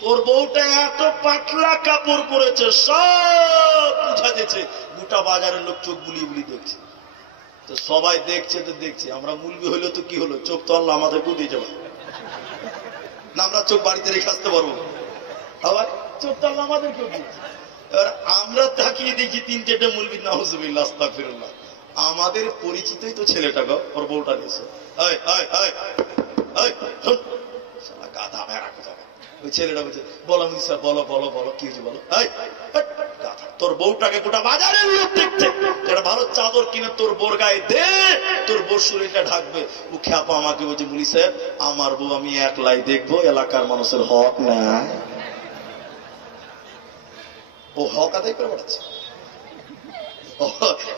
তোর বউটা এত পাতলা কাপড় পরেছে, সব বুঝা যাচ্ছে, গোটা বাজারের লোক চোখ বুলিয়ে দেখছে। তো সবাই দেখছে তো দেখছে, আমরা মুলবি হইলো তো কি হলো, চোখ তো আল্লাহ আমাদের দিয়ে যাবে না, আমরা চোখ বাড়িতে রেখে আসতে পারবো? আবার চোখ তো আল্লাহ আমাদের কেউ দিচ্ছে। এবার আমরা তাকিয়ে দেখি 3-4টা মুলবি, নাউজুবিল্লাহ, আস্তাগফিরুল্লাহ, আমাদের পরিচিতই তো ছেলেটা গো, ওর বউটা নিয়েছে। গাধা ভেড়া কোথায়? ওই ছেলেটা বলছে বলো মিসা, বলো বলো বলো কি হয়েছে বলো। গাধা, তোর বউটাকে গোটা বাজারের লোক দেখছে, একটা ভালো চাদর কিনে তোর বোর গায়ে দে, তোর বোর শরীরটা ঢাকবে। ও খ্যাপা আমাকে বলছে মুলি সাহেব আমার বউ আমি একলাই দেখবো, এলাকার মানুষের হক নাই। ও হক আদায় করে বেড়াচ্ছে,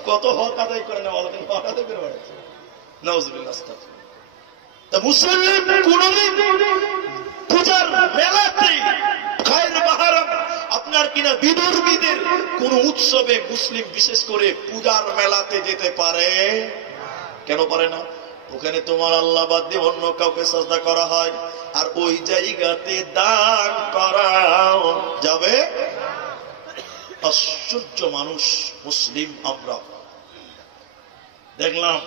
কত হক আদায় করে না, হক আদায় করে বেড়াচ্ছে। নাউজুবিল্লাহ। তা মুসলিম কোনদিন পূজার মেলাতে গায়ের মাহরাম আপনার কিনা বিধর্মীদের কোন উৎসবে মুসলিম বিশেষ করে পূজার মেলাতে যেতে পারে? কেন পারে না? ওখানে তোমার আল্লাহ বাদ দিয়ে অন্য কাউকে সাজদা করা হয়, আর ওই জায়গাতে দান করা যাবে। আশ্চর্য মানুষ মুসলিম আমরা। দেখলাম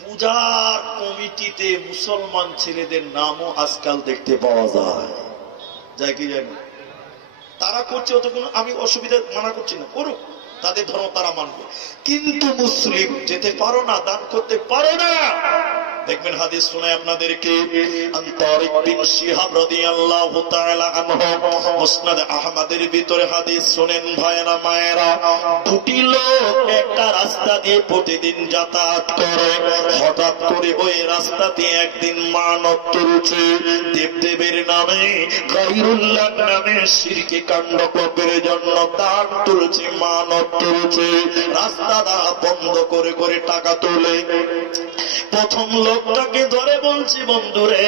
পূজার কমিটিতে মুসলমান ছেলেদের নামও আজকাল দেখতে পাওয়া যায়, যায় কি যায় না? তারা করছে, অত কোনো আমি অসুবিধা মানা করছি না, করুক, তাদের ধর্ম তারা মানবে, কিন্তু মুসলিম যেতে পারো না, দান করতে পারো না। দেখবেন হাদিস শোনায় আপনাদেরকে, তারিক বিন শিহাব রাদিয়াল্লাহু তাআলা আনহু মুসনাদ আহমদের ভিতরে হাদিস শুনেন। ভাইরা মায়েরা, দুটি লোক একটা রাস্তা দিয়ে প্রতিদিন যাতায়াত করে, হঠাৎ করে ওই রাস্তাতে একদিন মানত তুলছে, দেবদেবের নামে গায়রুল্লাহ নামে শিরকি কাণ্ড করবার জন্য দান তুলছে, মানত তুলছে, রাস্তাটা বন্ধ করে করে টাকা তোলে। প্রথম লোকটাকে ধরে বলছি বন্ধুরে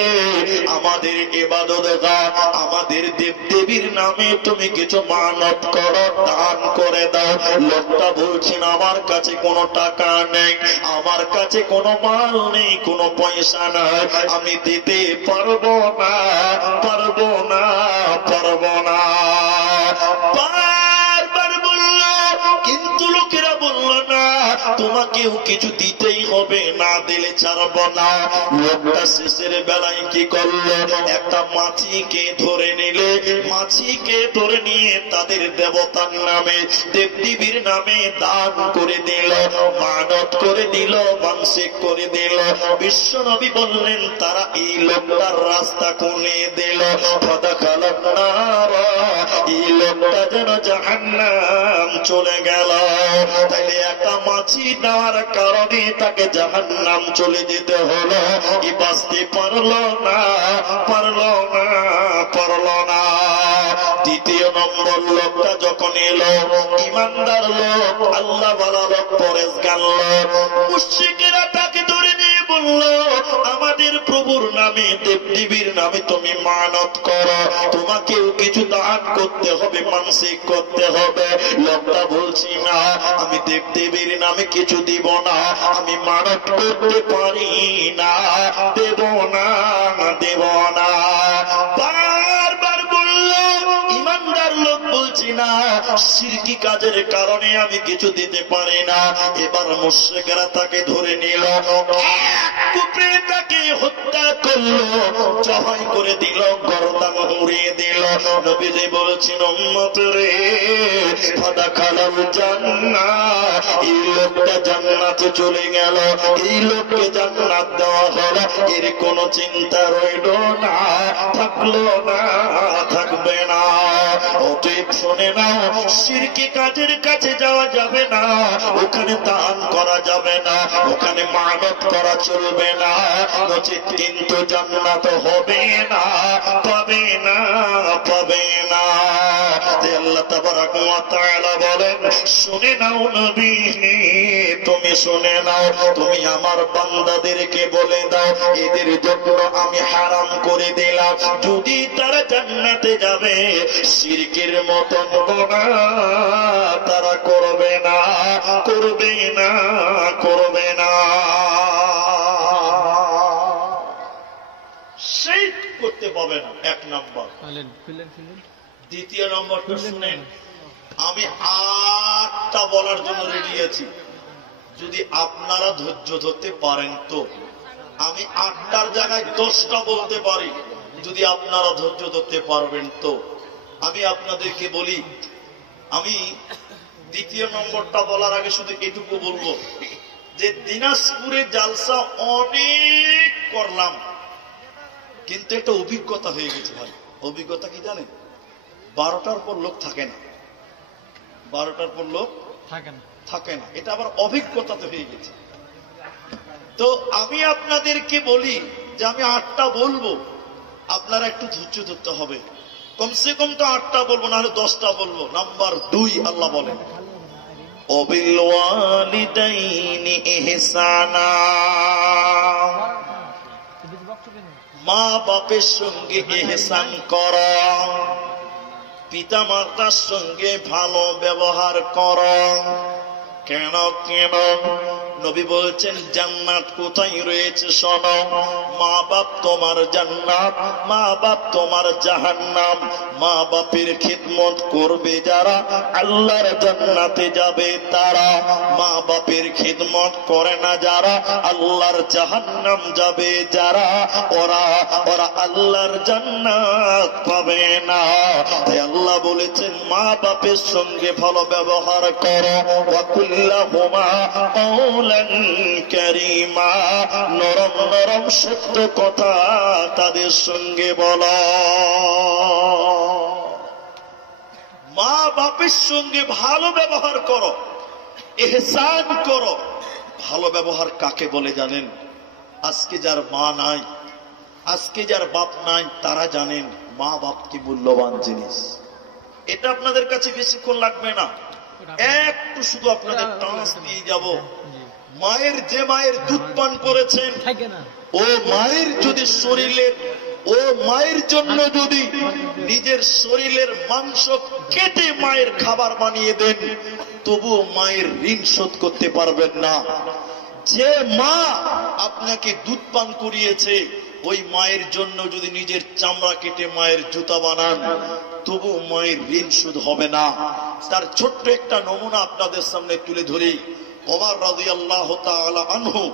আমাদের ইবাদত দাও, আমাদের দেবদেবীর নামে তুমি কিছু মানত করো, দান করে দাও। লোকটা বলছেন আমার কাছে কোনো টাকা নেই, আমার কাছে কোনো মাল নেই, কোনো পয়সা নাই, আমি দিতে পারবো না, পারবো না, পারবো না। বারবার বলল, কিন্তু লোকেরা বলল না তোমাকেও কিছু দিতেই হবে, না দিলে ছাড়বো না। লোকটা শেষের বেলায় কি করলো, একটা মাছিকে ধরে নিলে, মাছিকে ধরে নিয়ে তাদের দেবতার নামে দেবদেবীর নামে দান করে দিল, মানত করে দিল, মানসিক করে দিল। বিশ্ব নবী বললেন তারা এই লোকটার রাস্তা খুলে দিল, এই লোকটা যেন জাহান্নাম চলে গেল। তাইলে একটা মাছি দেওয়ার কারণে তাকে জাহান্নাম চলে যেতে হলো, কি বাঁচতে পারলো না, পারলো না, পারলো না। দ্বিতীয় নম্বর লোকটা যখন এলো, ইমানদার লোক, আল্লাহ ওয়ালা লোক, পরেশগার লোক, মুশরিকেরা তাকে ধরে নিয়ে বলল আমাদের প্রভুর নামে দেবদেবীর নামে তুমি মানত করো, তোমাকেও কিছু দান করতে হবে, মানসিক করতে হবে। লোকটা বলছি না আমি দেবদেবীর নামে কিছু দিব না, আমি মানত করতে পারি না, দেব না, দেব না। বারবার বলল, ইমানদার লোক বলছি না, শিরকি কাজের কারণে আমি কিছু দিতে পারি না। এবার মুশরিকরা তাকে ধরে নিল, কুপিয়ে তাকে হত্যা করলো, জবাই করে দিল, গর্দান উড়িয়ে দিল। নবীজি বলছেন উম্মত রে ফাদাখালাল জান্নাহ, এই লোকটা জান্নাতে চলে গেল, এই লোককে জান্নাত দেওয়া হলো, এর কোনো চিন্তা রইল না, থাকলো না, থাকবে না। অতএব শুনে নাও, শিরকি কাজের কাছে যাওয়া যাবে না, ওখানে দান করা যাবে না, ওখানে মানত করা চলবে না, নচিত কিন্তু জান্নাত হবে না, পাবে না, পাবে না। আল্লাহ তাবারক ওয়া তাআলা বলেন শুনে নাও নবী, তুমি শুনে নাও, তুমি আমার বান্দাদেরকে বলে দাও এদের জন্য আমি হারাম করে দিলাম, যদি তারা জান্নাতে যাবে শিরকের মতন গুনাহ তারা করবে না, করবে না, করবে না। সেই করতে পাবে না, এক নম্বর। দ্বিতীয় নম্বরটা শুনেন, আমি 8টা বলার জন্য রেডি আছি, যদি আপনারা ধৈর্য ধরতে পারেন তো। আমি 8টার জায়গায় 10টা বলতে পারি, যদি আপনারা ধৈর্য ধরতে পারবেন তো। আমি আপনাদেরকে বলি, আমি দ্বিতীয় নম্বরটা বলার আগে শুধু এটুকু বলবো, যে দিনাজপুরে জালসা অনেক করলাম, কিন্তু একটা অভিজ্ঞতা হয়ে গেছে ভাই। অভিজ্ঞতা কি জানেন? 12টার পর লোক থাকে না, 12টার পর লোক থাকে না। এটা আবার অভিজ্ঞতাতে হয়ে গেছে। তো আমি আপনাদেরকে বলি যে আমি 8টা বলবো, আপনারা একটু ধৈর্য ধরতে হবে। কমসে কম তো 8টা বলবো, না হলে 10টা বলবো। নাম্বার 2 আল্লাহ বলেন ওয়াবিল ওয়ালিদাইনি ইহসানা, মা বাপের সঙ্গে ইহসান করো, পিতা মাতার সঙ্গে ভালো ব্যবহার করো। কেন কেন নবী বলছেন জান্নাত কোথায় রয়েছে শোনো, মা বাপ তোমার জান্নাত, মা বাপ তোমার জাহান্নাম। মা বাপের খিদমত করবে যারা আল্লাহর জান্নাতে যাবে তারা, মা বাপের খিদমত করে না যারা আল্লাহর জাহান্নাম যাবে যারা, ওরা আল্লাহর জান্নাত পাবে না। তাই আল্লাহ বলেছেন মা বাপের সঙ্গে ভালো ব্যবহার করো, ওয়াকুল্লাহুমা কাওলান কারীমা, নরম নরম সত্য কথা তাদের সঙ্গে বলো। মা বাপের সঙ্গে ভালো ব্যবহার করো, ইহসান করো। ভালো ব্যবহার কাকে বলে জানেন? আজকে যার মা নাই, আজকে যার বাপ নাই, তারা জানেন মা বাপ কি মূল্যবান জিনিস। এটা আপনাদের কাছে বেশিক্ষণ লাগবে না, একটু শুধু আপনাদের টাচ দিয়ে যাব। মায়ের যে মায়ের দুধ পান করেছেন, ও মায়ের যদি শরীরের, ও মায়ের জন্য যদি নিজের শরীরের মাংস কেটে মায়ের খাবার বানিয়ে দেন, তবুও মায়ের ঋণ শোধ করতে পারবেন না। যে মা আপনাকে দুধ পান করিয়েছে, ওই মায়ের জন্য যদি নিজের চামড়া কেটে মায়ের জুতা বানান, তবু মায়ের ঋণ শোধ হবে না। তার ছোট্ট একটা নমুনা আপনাদের সামনে তুলে ধরি। ওমর রাদিয়াল্লাহু তাআলা আনহু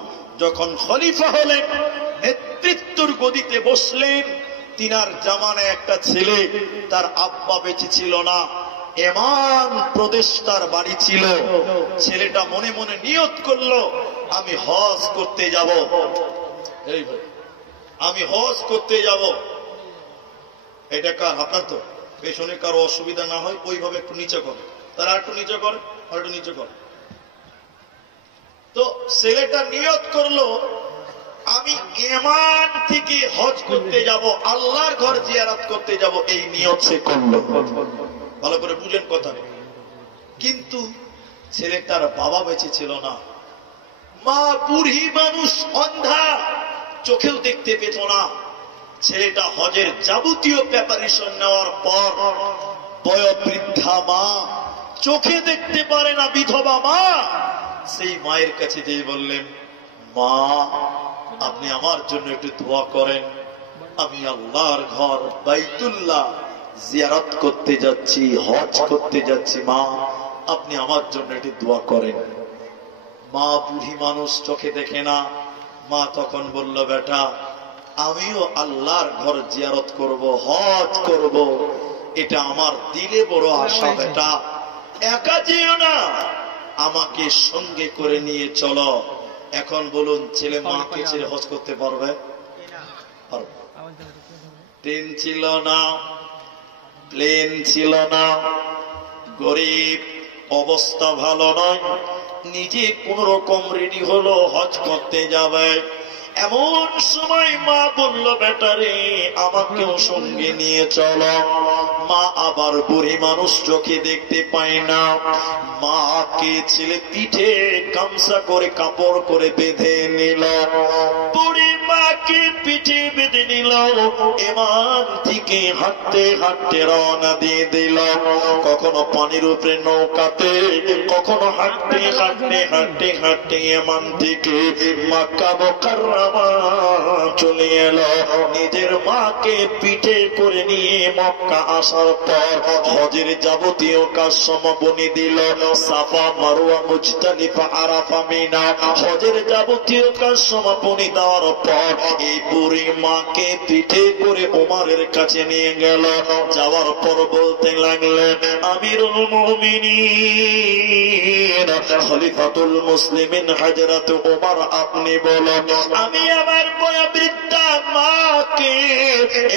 যখন খলিফা হলেন, নেতৃত্বের গদিতে বসলেন, তিনার জামানায় একটা ছেলে, তার আব্বা বেঁচে ছিল না, এমান প্রদেশ তার বাড়ি ছিল। ছেলেটা মনে মনে নিয়ত করলো আমি হজ করতে যাব, আমি হজ করতে যাব। এটা কার? আপনার তো পেছনে কারো অসুবিধা না হয় ওইভাবে একটু নিচে করে, তারা একটু নিচে করে, আর একটু নিচে করে। তো ছেলেটা নিয়ত করলো আমি ইমান থেকে হজ করতে যাব, আল্লাহর ঘর জিয়ারত করতে যাব, এই নিয়ত সে করলো। ভালো করে বুঝেন কথা। কিন্তু ছেলেটার বাবা বেঁচে ছিল না, মা বুড়ি মানুষ, অন্ধা, চোখেও দেখতে পেত না। ছেলেটা হজের যাবতীয় প্রিপারেশন নেওয়ার পর বয়োবৃদ্ধা মা, চোখে দেখতে পারে না, বিধবা মা, সেই মায়ের কাছে যেয়ে বললেন মা আপনি আমার জন্য একটু দোয়া করেন, আমি আল্লাহর ঘর বাইতুল্লাহ জিয়ারত করতে যাচ্ছি, হজ করতে যাচ্ছি, মা আপনি আমার জন্য একটু দোয়া করেন। মা বুড়ি মানুষ, চোখে দেখে না। মা তখন বলল বেটা আমিও আল্লাহর ঘর জিয়ারত করব, হজ করব, এটা আমার দিলে বড় আশা। বেটা একা যেও না, আমাকে সঙ্গে করে নিয়ে চলো। এখন বলুন ছেলে মাকে ছেড়ে হজ করতে পারবে? ট্রেন ছিল না, প্লেন ছিল না, গরিব, অবস্থা ভালো নয়, নিজে কোন রকম রেডি হলো হজ করতে যাবে। এমন সময় মা বলল বেটারে আমাকেও সঙ্গে নিয়ে চলো। মা আবার বুড়ি মানুষ, চোখে দেখতে পায় না। মাকে ছেলে পিঠে গামছা করে কাপড় করে বেঁধে নিল, বুড়ি মাকে পিঠে বেঁধে নিল। এমান থেকে হাঁটতে হাঁটতে রওনা দিয়ে দিল, কখনো পানির উপরে নৌকাতে, কখনো হাঁটতে হাঁটতে হাঁটতে হাঁটতে এমান থেকে মক্কা মুকাররমা চলে এলো নিজের মাকে পিঠে করে নিয়ে মক্কা আসার পর হজের যাবতীয় কাজ সমাপনী দিল। সাফা মারওয়া মুজতালিফা আরাফা মিনা হজের যাবতীয় কাজ সমাপনী দেওয়ার পর এই বুড়ি মাকে পিঠে করে ওমরের কাছে নিয়ে গেল। যাওয়ার পর বলতে লাগলেন, আমিরুল মুমিনিন খলিফাতুল মুসলিমিন হযরত ওমর, আপনি বলুন আমি আমার বয়োবৃদ্ধা মাকে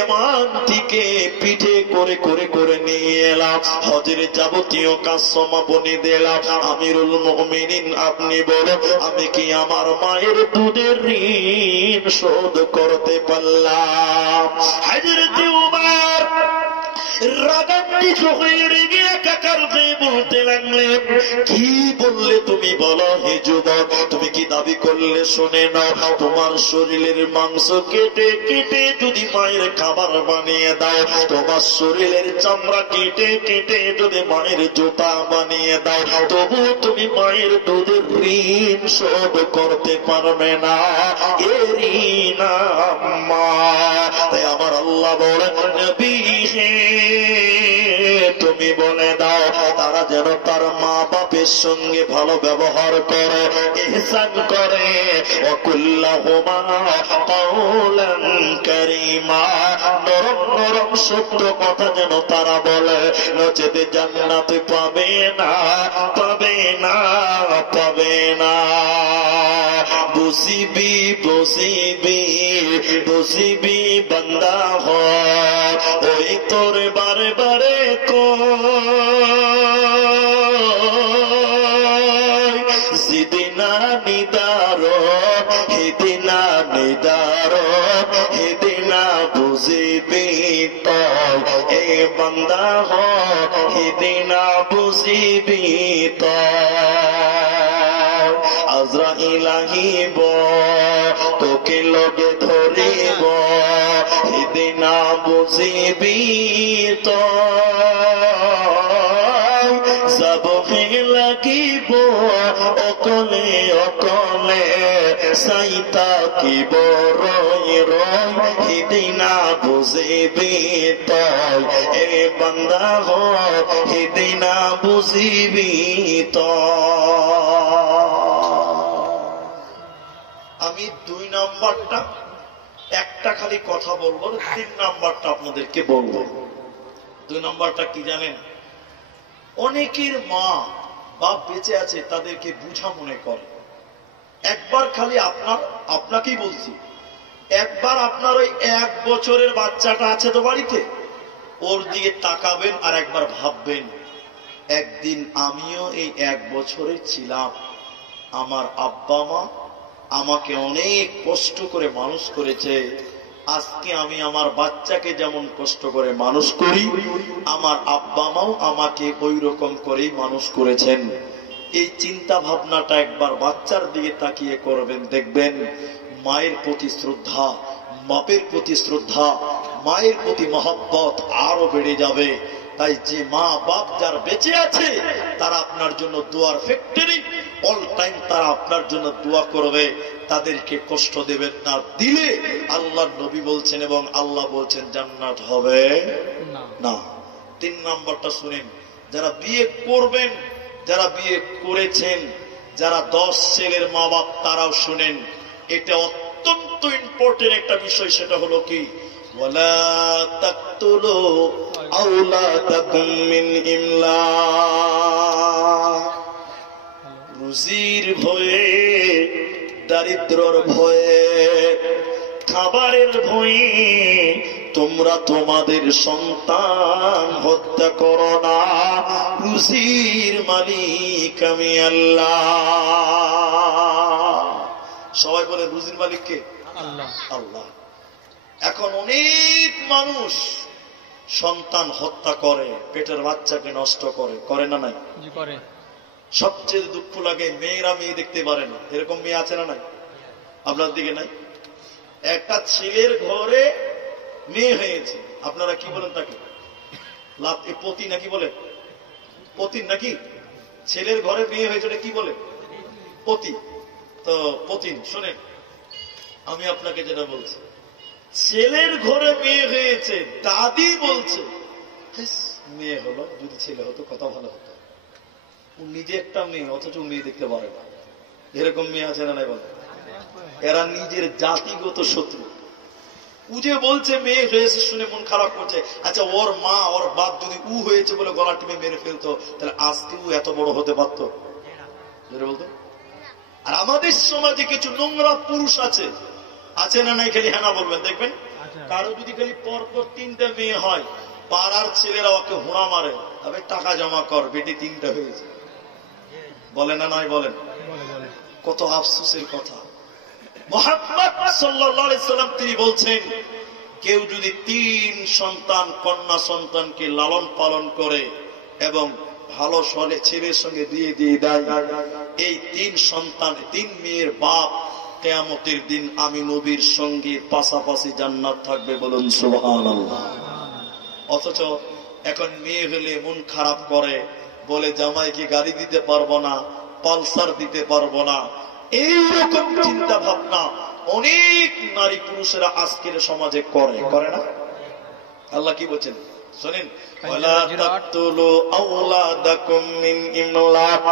এমান থেকে পিঠে করে করে করে নিয়ে এলাম, হজের যাবতীয় কাজ সমাপনী দিলাম। আমিরুল মুমিনিন আপনি বলুন আমি কি আমার মায়ের দুধের ঋণ শোধ করতে পারলাম? হযরত ওমর রাগান্বিত হয়ে রেগে একাকার হয়ে বলতে লাগলেন, কি বললে তুমি? বলো হে যুবক, তুমি কি দাবি করলে? শুনে নাও, তোমার শরীরের মাংস কেটে কেটে যদি মায়ের খাবার বানিয়ে দাও, তোমার শরীরের চামড়া কেটে কেটে যদি মায়ের জুতা বানিয়ে দাও, তবু তুমি মায়ের দুধের ঋণ শোধ করতে পারবে না। এ ঋণ আম্মা। তাই আমার আল্লাহ বলেন, নবী তুমি বলে দাও তারা যেন তার মা বাপের সঙ্গে ভালো ব্যবহার করে, ইহসান করে। ওয়াকুল্লাহুমা কাওলান কারীমা, নরম নরম সত্য কথা যেন তারা বলে, নচেতে জান্নাত পাবে না, পাবে না, পাবে না। বুঝিবি বুঝিবি বুঝিবি বান্দা হয়, ওই তোর বারে বারে সিদিনা নিদার, হিদিনা নিদার, হিদিনা বুঝিবি তো এ বান্দা হয়, হিদিনা বুঝিবি তো। আজরাইল আহিব তোকে লগে ধরিব, হিদিনা বুঝিবি তো যাবহে লাগিব অকলে অকলে, চাইতা কিব রই রই, হিদিনা বুঝিবি তই এ বান্দা হয়, হিদিনা বুঝিবি তই। আমি 2 নাম্বারটা একটা খালি কথা বলবো, 3 নাম্বারটা আপনাদেরকে বলবো। 2 নাম্বারটা কি জানেন? অনেকের মা বাপ বেঁচে আছে, তাদেরকে বুঝা মনে করে। একবার খালি আপনাকেই বলছি, একবার আপনার ওই 1 বছরের বাচ্চাটা আছে তো বাড়িতে, ওর দিকে তাকাবেন আর একবার ভাববেন, একদিন আমিও এই 1 বছরের ছিলাম। আমার আব্বা মা আমাকে অনেক কষ্ট করে মানুষ করেছে, আজকে আমি আমার বাচ্চাকে যেমন কষ্ট করে মানুষ করি, আমার আব্বা মাও আমাকে ওই রকম করেই মানুষ করেছেন। এই চিন্তা ভাবনাটা একবার বাচ্চার দিকে তাকিয়ে করবেন, দেখবেন মায়ের প্রতি শ্রদ্ধা, বাপের প্রতি শ্রদ্ধা, মায়ের প্রতি মহব্বত আরো বেড়ে যাবে। তাই যে মা বাপ যার বেঁচে আছে তারা আপনার জন্য দোয়ার ফ্যাক্টরি, অল টাইম তারা আপনার জন্য দোয়া করবে। তাদেরকে কষ্ট দেবেন না, দিলে আল্লাহ নবী বলছেন এবং আল্লাহ বলছেন জান্নাত হবে না। 3 নাম্বারটা শুনেন, যারা বিয়ে করবেন, যারা বিয়ে করেছেন, যারা 10 ছেলের মা বাপ, তারাও শুনেন, এটা অত্যন্ত ইম্পর্টেন্ট একটা বিষয়। সেটা হলো কি, ওয়ালা তাকতুলু আওলাদাকুম মিন ইমলাক, রুজির ভয়ে, দারিদ্রর ভয়ে, খাবারের ভয়ে তোমরা তোমাদের সন্তান হত্যা করো না। রুজির মালিক আমি আল্লাহ। সবাই বলে রুজির মালিক কে? আল্লাহ। আল্লাহ। এখন অনেক মানুষ সন্তান হত্যা করে, পেটের বাচ্চাকে নষ্ট করে, করে না? নাই করে। সবচেয়ে দুঃখ লাগে মেয়েরা মেয়ে দেখতে পারে না, এরকম মেয়ে আছে না? নাই? আপনার দিকে নাই? একটা ছেলের ঘরে মেয়ে হয়েছে, আপনারা কি বলেন তাকে? পতি নাকি বলে? পতি নাকি? ছেলের ঘরে মেয়ে হয়েছে, কি বলে? পতি। তো পতি শোনেন, আমি আপনাকে যেটা বলছি, ছেলের ঘরে মেয়ে হয়েছে, দাদি বলছে মেয়ে হলো, যদি ছেলে হতো কত ভালো হতো। ও নিজে একটা মেয়ে, অথচ মেয়ে দেখতে পারে না। এরকম মেয়ে আছে না নাই বলে? এরা নিজের জাতিগত শত্রু। উজে বলছে মেয়ে হয়েছে শুনে মন খারাপ করছে। আচ্ছা, ওর মা ওর বাপ যদি উ হয়েছে বলে গলা টিপে মেরে ফেলতো, তাহলে আজকে উ এত বড় হতে পারতো? বলতো। আর আমাদের সমাজে কিছু নোংরা পুরুষ আছে না নাই? খালি হ্যাঁ বলবেন, দেখবেন কারো যদি খালি পরপর 3টা মেয়ে হয়, পাড়ার ছেলেরা ওকে হুড়া মারে, তবে টাকা জমা কর, বেটি 3টা হয়েছে। বলে না নাই? বলেন। কত আফসোসের কথা। মুহাম্মদ সাল্লাল্লাহু আলাইহি সাল্লাম তিনি বলছেন, কেউ যদি 3 সন্তান কন্যা সন্তানকে লালন পালন করে এবং ভালো ছেলের সঙ্গে দিয়ে দেয়, এই 3 সন্তান 3 মেয়ের বাপ কিয়ামতের দিন আমি নবীর সঙ্গে পাশাপাশি জান্নাত থাকবে। বলুন সুবহানাল্লাহ। অথচ এখন মেয়ে হলে মন খারাপ করে, বলে জামাইকে গাড়ি দিতে পারবো না, পালসার দিতে পারবো না। এইরকম চিন্তা ভাবনা অনেক নারী পুরুষেরা আজকের সমাজে করে না? আল্লাহ কি বলছেন শোনেন, ওয়ালা তাকতুলু আওলাদাকুম মিন ইমলাক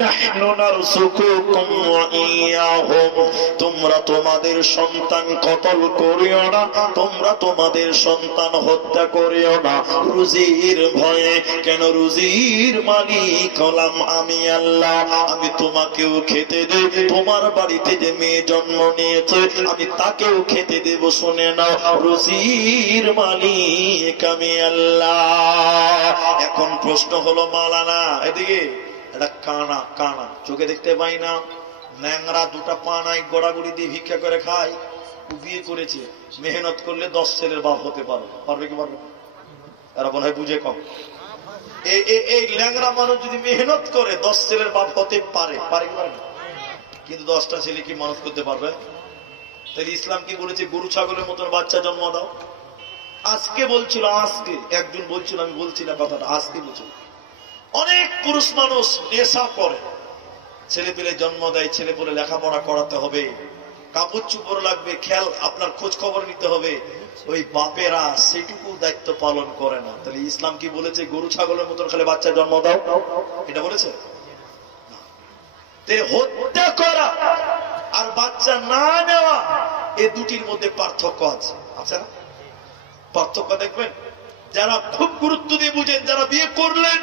নাহনু নারযুকুকুম ওয়া ইয়াহুম। তোমরা তোমাদের সন্তান কতল করিও না, তোমরা তোমাদের সন্তান হত্যা করিও না রুজির ভয়ে। কেন? রুজির মালিক হলাম আমি আল্লাহ। আমি তোমাকেও খেতে দেব, তোমার বাড়িতে যে মেয়ে জন্ম নিয়েছে আমি তাকেও খেতে দেব। শুনে নাও, রুজির মালিক আমি আল্লাহ। এখন প্রশ্ন হলো, মালানা এদিকে, এটা কানা চোখে দেখতে পাই না, ন্যাংরা, 2টা পা নাই, গড়াগড়ি দিয়ে ভিক্ষা করে খায়, বিয়ে করেছে, মেহনত করলে 10 ছেলের বাপ হতে পারবে কি পারবে? এরা মনে হয় বুঝে কম। এই ল্যাংরা মানুষ যদি মেহনত করে 10 ছেলের বাপ হতে পারে কি পারবে? কিন্তু 10টা ছেলে কি মানুষ করতে পারবে? তাহলে ইসলাম কি বলেছে? গরু ছাগলের মতন বাচ্চা জন্ম দাও। আজকে বলছিল, আজকে একজন বলছিল, আমি বলছি না কথাটা, আজকে বলছিল অনেক পুরুষ মানুষ নেশা করে, ছেলে পেলে জন্ম দেয়, ছেলে পেলে লেখাপড়া করাতে হবে, কাপড় চুপড় লাগবে, খেয়াল আপনার খোঁজ খবর নিতে হবে, ওই বাপেরা সেটুকু দায়িত্ব পালন করে না। তাহলে ইসলাম কি বলেছে? গরু ছাগলের মতন খালি বাচ্চা জন্ম দাও, এটা বলেছে? হত্যা করা আর বাচ্চা না নেওয়া, এই দুটির মধ্যে পার্থক্য আছে না? পার্থক্য দেখবেন। যারা খুব গুরুত্ব দিয়ে বুঝেন, যারা বিয়ে করলেন,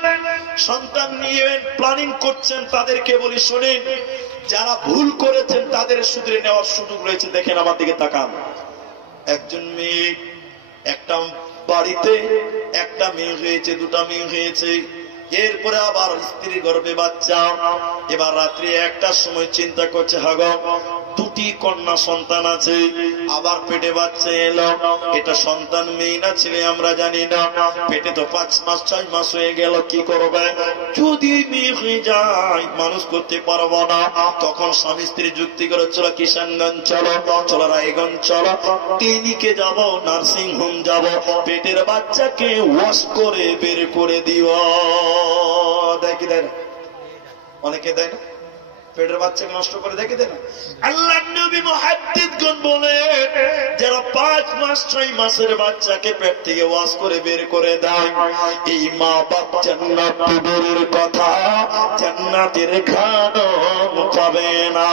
সন্তান নিয়ে প্ল্যানিং করছেন, তাদেরকে বলি শোনেন, যারা ভুল করেছেন তাদের শুধরে নেওয়ার সুযোগ রয়েছে। দেখেন আমার দিকে তাকান। একজন মেয়ে, একটা বাড়িতে একটা মেয়ে হয়েছে, 2টা মেয়ে হয়েছে, এরপরে আবার স্ত্রীর গর্ভে বাচ্চা। এবার রাত্রি 1টার সময় চিন্তা করছে, হাগো 2টি কন্যা সন্তান আছে, আবার পেটে বাচ্চা এলো, এটা সন্তান মেয়ে না ছেলে আমরা জানি না, পেটে তো 5 মাস 6 মাস হয়ে গেল, কি করবে? যদি মেয়ে হয়ে যায় মানুষ করতে পারবো না। তখন স্বামী স্ত্রী যুক্তি করে, চলো কিষানগঞ্জ চলো, চলো রায়গঞ্জ চলো, ক্লিনিকে যাব, নার্সিং হোম যাব, পেটের বাচ্চাকে ওয়াশ করে বের করে দিব। দেখি দেয় না? অনেকে দেয় না? পেটের বাচ্চাকে নষ্ট করে দেখে দেয় না? আল্লাহর নবী মুহাদ্দিসগণ বলে, যারা 5 মাস 6 মাসের বাচ্চাকে পেট থেকে ওয়াশ করে বের করে দেয়, এই মা বাপ জান্নাতের কথা, জান্নাতের ঘ্রাণ পাবে না।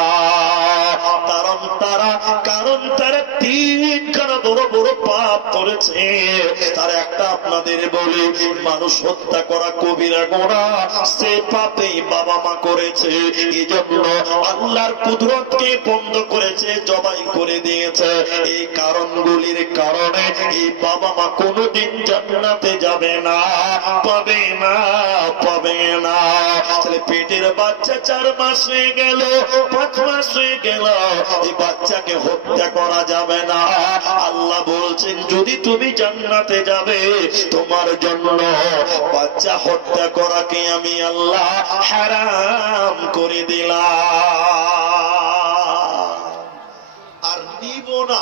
কারণ তারা 3খানা বড় বড় পাপ করেছে। তার একটা আপনাদের বলে, মানুষ হত্যা করা কবিরা গুনাহ, সে পাপেই বাবা মা করেছে, এই জন্য আল্লাহর কুদরতকে বন্ধ করেছে, জবাই করে দিয়েছে। এই কারণগুলির কারণে এই বাবা মা কোনোদিন জান্নাতে যাবে না, পাবে না। তাহলে পেটের বাচ্চা 4 মাস হয়ে গেল, 5 মাস হয়ে গেল, এই বাচ্চাকে হত্যা করা যাবে না। আল্লাহ বলছেন, যদি তুমি জান্নাতে যাবে, তোমার জন্য বাচ্চা হত্যা করাকে আমি আল্লাহ হারাম করে দিলাম। আর নিব না,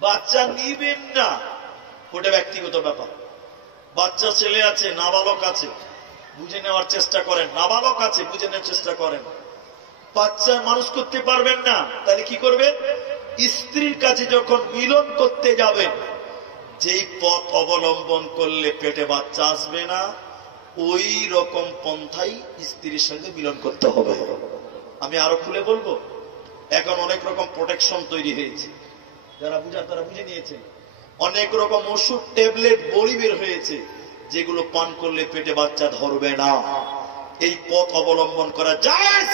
বাচ্চা নিবেন না, ওটা ব্যক্তিগত ব্যাপার। বাচ্চা ছেলে আছে, নাবালক আছে, বুঝে নেওয়ার চেষ্টা করেন, নাবালক আছে, বুঝে নেওয়ার চেষ্টা করেন। বাচ্চা মানুষ করতে পারবেন না, তাহলে কি করবেন? স্ত্রীর কাছে যখন মিলন করতে যাবেন, যেই পথ অবলম্বন করলে পেটে বাচ্চা আসবে না, ওই রকম পন্থাই স্ত্রীর সঙ্গে মিলন করতে হবে। আমি আরো খুলে বলবো, এখন অনেক রকম প্রোটেকশন তৈরি হয়েছে, যারা বুঝা তারা বুঝে নিয়েছে। অনেক রকম ওষুধ, ট্যাবলেট, বড়ি বের হয়েছে, যেগুলো পান করলে পেটে বাচ্চা ধরবে না। এই পথ অবলম্বন করা যায়,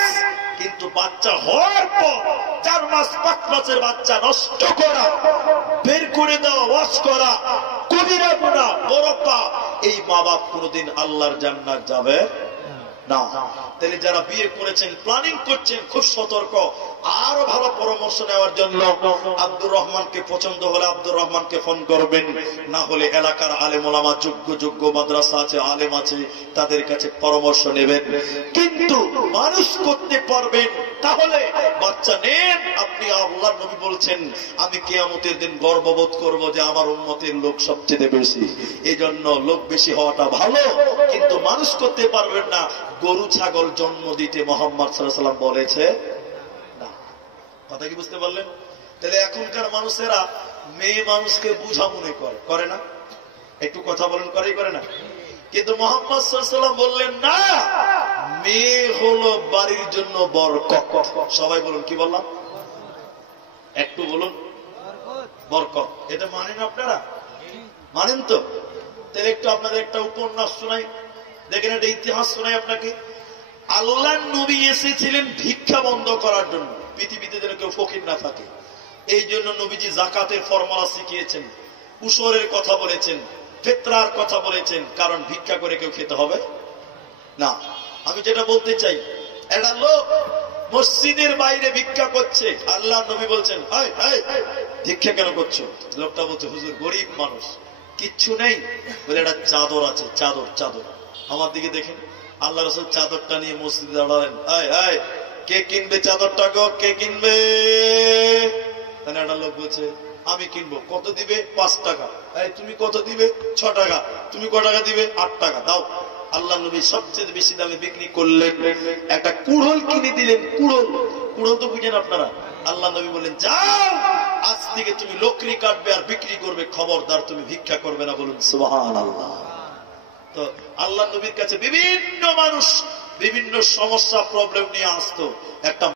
কিন্তু বাচ্চা হওয়ার পর 4 মাস 5 মাসের বাচ্চা নষ্ট করা, বের করে দেওয়া, ওয়াশ করা কবিরা গুনাহ, বড় পাপ। এই মা বাপ কোনদিন আল্লাহর জান্নাত যাবে না। তাহলে যারা বিয়ে করেছেন, প্ল্যানিং করছেন, খুব সতর্ক। আরো ভালো পরামর্শ নেওয়ার জন্য আব্দুর রহমানকে পছন্দ হলে আব্দুর রহমানকে ফোন করবেন, না হলে এলাকার আলেম ওলামা, যোগ্য মাদ্রাসা আছে, আলেম আছে, তাদের কাছে পরামর্শ নেবেন। কিন্তু মানুষ করতে পারবেন, তাহলে বাচ্চা নেন। আপনি আল্লাহর নবী বলছেন, আমি কিয়ামতের দিন গর্ববোধ করব যে আমার উম্মতের লোক সবচেয়ে বেশি। এই জন্য লোক বেশি হওয়াটা ভালো, কিন্তু মানুষ করতে পারবেন না। গরু ছাগল জন্ম দিতে মুহাম্মদ সাল্লাল্লাহু আলাইহি ওয়াসাল্লাম বলেছে না। কথা কি বুঝতে পারলেন? তাহলে এখনকার মানুষেরা মেয়ে মানুষকে বুঝা মনে করে না? একটু কথা বলেন, করে না? কিন্তু মুহাম্মদ সাল্লাল্লাহু আলাইহি ওয়াসাল্লাম বললেন না, মেয়ে হলো বাড়ির জন্য বরকত। সবাই বলুন, কি বললাম? একটু বলুন, বরকত। এটা মানেন আপনারা? মানেন তো? তাহলে একটু আপনাদের একটা উপন্যাস শোনাই, দেখেন, একটা ইতিহাস শোনাই আপনাকে। আল্লাহর নবী এসেছিলেন ভিক্ষা বন্ধ করার জন্য, পৃথিবীতে যেন কেউ ফকির না থাকে। এই জন্য নবীজি যাকাতের ফর্মুলা শিখিয়েছেন, উসরের কথা বলেছেন, ফিতরার কথা বলেছেন, কারণ ভিক্ষা করে কেউ খেতে হবে না। আমি যেটা বলতে চাই, একটা লোক মসজিদের বাইরে ভিক্ষা করছে, আল্লাহ নবী বলছেন, ভিক্ষা কেন করছো? লোকটা বলছে, হুজুর গরিব মানুষ, কিচ্ছু নেই বলে একটা চাদর আছে, চাদর। আমার দিকে দেখেন, আল্লাহ রাসূল চাদরটা নিয়ে মসজিদে দাঁড়ালেন। কে কিনবে চাদরটা গো? কে কিনবে? তাহলে একটা লোক বলছে, আমি কিনবো। কত দিবে? 5 টাকা। তুমি কত দিবে? 6 টাকা। তুমি কত টাকা দিবে? 8 টাকা। দাও। আল্লাহ নবী সবচেয়ে বেশি দামে বিক্রি করলেন, একটা কুড়োল কিনে দিলেন। কুড়োল তো বুঝেন আপনারা? আল্লাহ নবী বললেন, যাও, আজ থেকে তুমি লোকরি কাটবে আর বিক্রি করবে, খবরদার তুমি ভিক্ষা করবে না। বলুন সুবহানাল্লাহ। তো আল্লাহ নবীর কাছে বিভিন্ন মানুষ বিভিন্ন সমস্যা, প্রবলেম নিয়ে আসতো। একটা